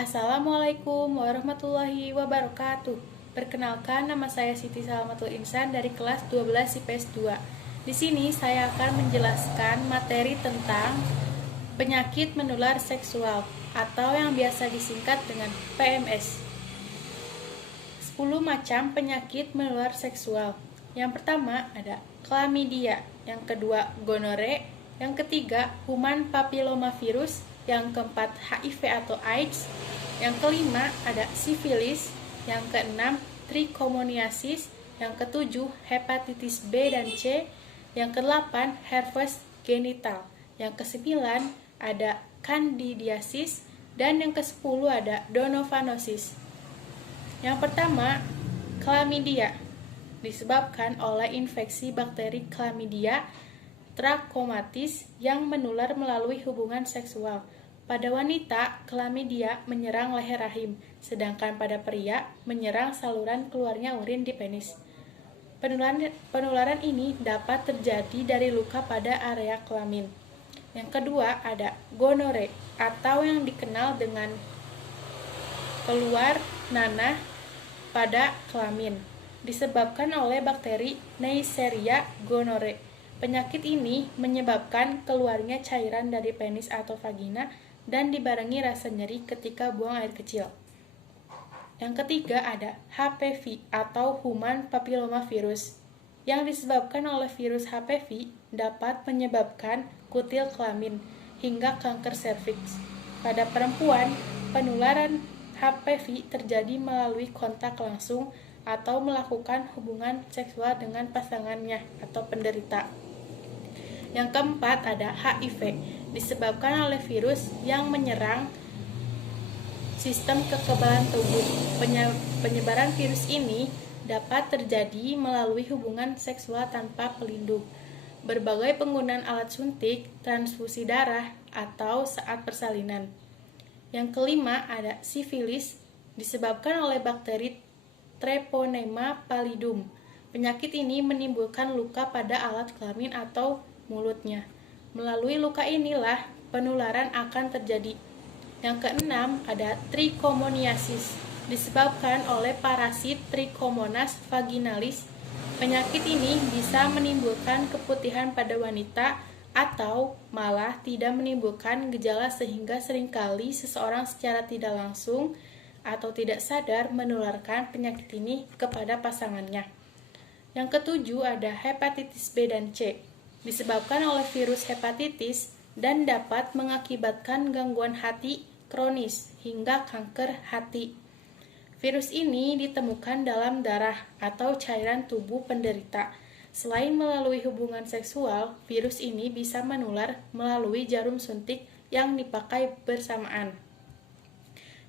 Assalamualaikum warahmatullahi wabarakatuh. Perkenalkan, nama saya Siti Salamatul Insan dari kelas 12 IPS 2. Di sini saya akan menjelaskan materi tentang penyakit menular seksual atau yang biasa disingkat dengan PMS. 10 macam penyakit menular seksual. Yang pertama ada chlamydia, yang kedua gonore, yang ketiga human papillomavirus, yang keempat HIV atau AIDS, yang kelima ada sifilis, yang keenam trichomoniasis, yang ketujuh hepatitis B dan C, yang kedelapan herpes genital, yang kesembilan ada candidiasis, dan yang kesepuluh ada donovanosis. Yang pertama, chlamydia disebabkan oleh infeksi bakteri Chlamydia trachomatis yang menular melalui hubungan seksual. Pada wanita, chlamydia menyerang leher rahim, sedangkan pada pria menyerang saluran keluarnya urin di penis. Penularan ini dapat terjadi dari luka pada area kelamin. Yang kedua ada gonore atau yang dikenal dengan keluar nanah pada kelamin, disebabkan oleh bakteri Neisseria gonorrhoeae. Penyakit ini menyebabkan keluarnya cairan dari penis atau vagina dan dibarengi rasa nyeri ketika buang air kecil. Yang ketiga ada HPV atau human papillomavirus. Yang disebabkan oleh virus HPV dapat menyebabkan kutil kelamin hingga kanker serviks. Pada perempuan, penularan HPV terjadi melalui kontak langsung atau melakukan hubungan seksual dengan pasangannya atau penderita. Yang keempat ada HIV, disebabkan oleh virus yang menyerang sistem kekebalan tubuh. Penyebaran virus ini dapat terjadi melalui hubungan seksual tanpa pelindung, berbagai penggunaan alat suntik, transfusi darah, atau saat persalinan. Yang kelima ada sifilis, disebabkan oleh bakteri Treponema pallidum. Penyakit ini menimbulkan luka pada alat kelamin atau mulutnya. Melalui luka inilah penularan akan terjadi. Yang keenam ada trichomoniasis, disebabkan oleh parasit Trichomonas vaginalis. Penyakit ini bisa menimbulkan keputihan pada wanita atau malah tidak menimbulkan gejala sehingga seringkali seseorang secara tidak langsung atau tidak sadar menularkan penyakit ini kepada pasangannya. Yang ketujuh ada hepatitis B dan C, disebabkan oleh virus hepatitis dan dapat mengakibatkan gangguan hati kronis hingga kanker hati. Virus ini ditemukan dalam darah atau cairan tubuh penderita. Selain melalui hubungan seksual, virus ini bisa menular melalui jarum suntik yang dipakai bersamaan.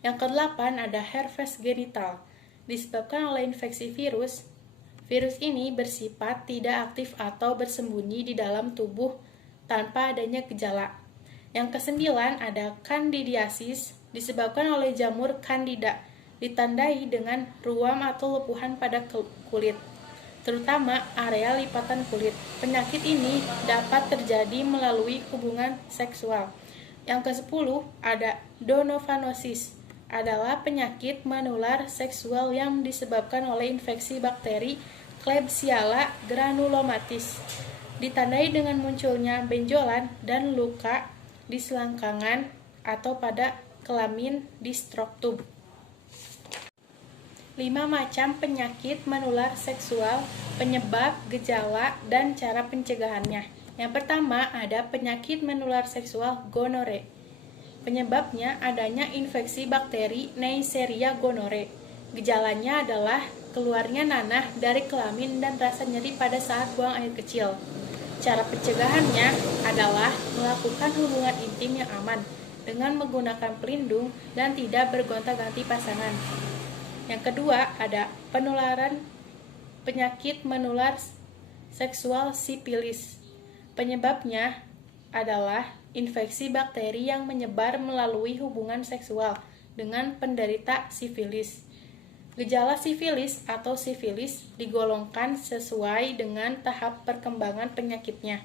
Yang kedelapan ada herpes genital, disebabkan oleh infeksi virus. Virus ini bersifat tidak aktif atau bersembunyi di dalam tubuh tanpa adanya gejala. Yang kesembilan ada candidiasis, disebabkan oleh jamur candida, ditandai dengan ruam atau lepuhan pada kulit, terutama area lipatan kulit. Penyakit ini dapat terjadi melalui hubungan seksual. Yang ke-10 ada donovanosis, adalah penyakit menular seksual yang disebabkan oleh infeksi bakteri Klebsiella granulomatis, ditandai dengan munculnya benjolan dan luka di selangkangan atau pada kelamin di struktum. 5 macam penyakit menular seksual, penyebab, gejala, dan cara pencegahannya. Yang pertama ada penyakit menular seksual gonore. Penyebabnya adanya infeksi bakteri Neisseria gonorrhoeae. Gejalanya adalah keluarnya nanah dari kelamin dan rasa nyeri pada saat buang air kecil. Cara pencegahannya adalah melakukan hubungan intim yang aman dengan menggunakan pelindung dan tidak bergonta-ganti pasangan. Yang kedua ada penularan penyakit menular seksual sifilis. Penyebabnya adalah infeksi bakteri yang menyebar melalui hubungan seksual dengan penderita sifilis. Gejala sifilis atau sifilis digolongkan sesuai dengan tahap perkembangan penyakitnya.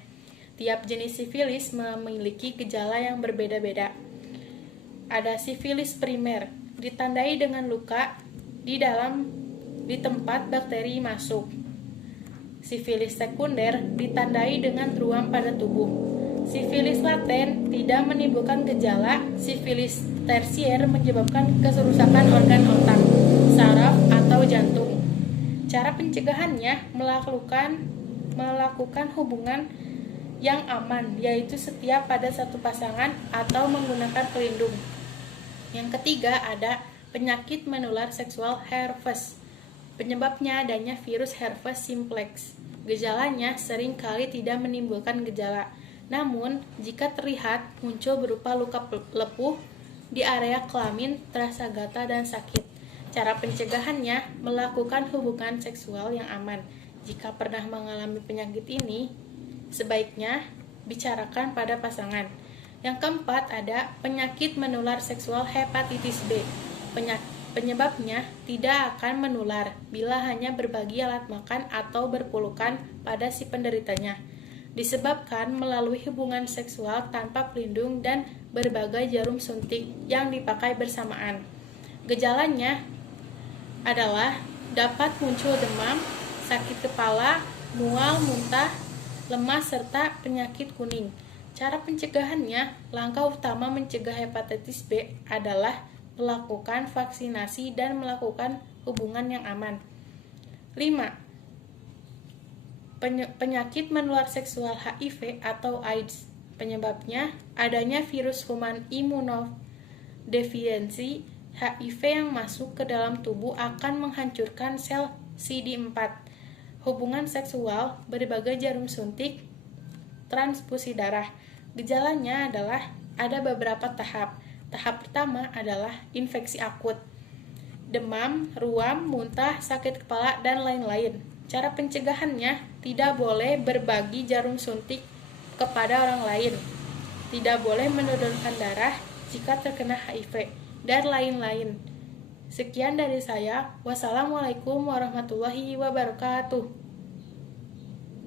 Tiap jenis sifilis memiliki gejala yang berbeda-beda. Ada sifilis primer, ditandai dengan luka di tempat bakteri masuk. Sifilis sekunder ditandai dengan ruam pada tubuh. Sifilis laten tidak menimbulkan gejala. Sifilis tersier menyebabkan kerusakan organ otak, saraf, atau jantung. Cara pencegahannya melakukan hubungan yang aman, yaitu setia pada satu pasangan atau menggunakan pelindung. Yang ketiga ada penyakit menular seksual herpes. Penyebabnya adanya virus herpes simplex. Gejalanya sering kali tidak menimbulkan gejala. Namun, jika terlihat muncul berupa luka lepuh di area kelamin, terasa gatal dan sakit. Cara pencegahannya melakukan hubungan seksual yang aman. Jika pernah mengalami penyakit ini, sebaiknya bicarakan pada pasangan. Yang keempat ada penyakit menular seksual hepatitis B. Penyebabnya tidak akan menular bila hanya berbagi alat makan atau berpelukan pada si penderitanya. Disebabkan melalui hubungan seksual tanpa pelindung dan berbagai jarum suntik yang dipakai bersamaan. Gejalanya adalah dapat muncul demam, sakit kepala, mual, muntah, lemas, serta penyakit kuning. Cara pencegahannya, langkah utama mencegah hepatitis B adalah melakukan vaksinasi dan melakukan hubungan yang aman. 5. Penyakit menular seksual HIV atau AIDS. Penyebabnya adanya virus human immunodeficiency. HIV yang masuk ke dalam tubuh akan menghancurkan sel CD4. Hubungan seksual, berbagai jarum suntik, transfusi darah. Gejalanya adalah ada beberapa tahap. Tahap pertama adalah infeksi akut, demam, ruam, muntah, sakit kepala, dan lain-lain. Cara pencegahannya tidak boleh berbagi jarum suntik kepada orang lain, tidak boleh menurunkan darah jika terkena HIV, dan lain-lain. Sekian dari saya. Wassalamualaikum warahmatullahi wabarakatuh.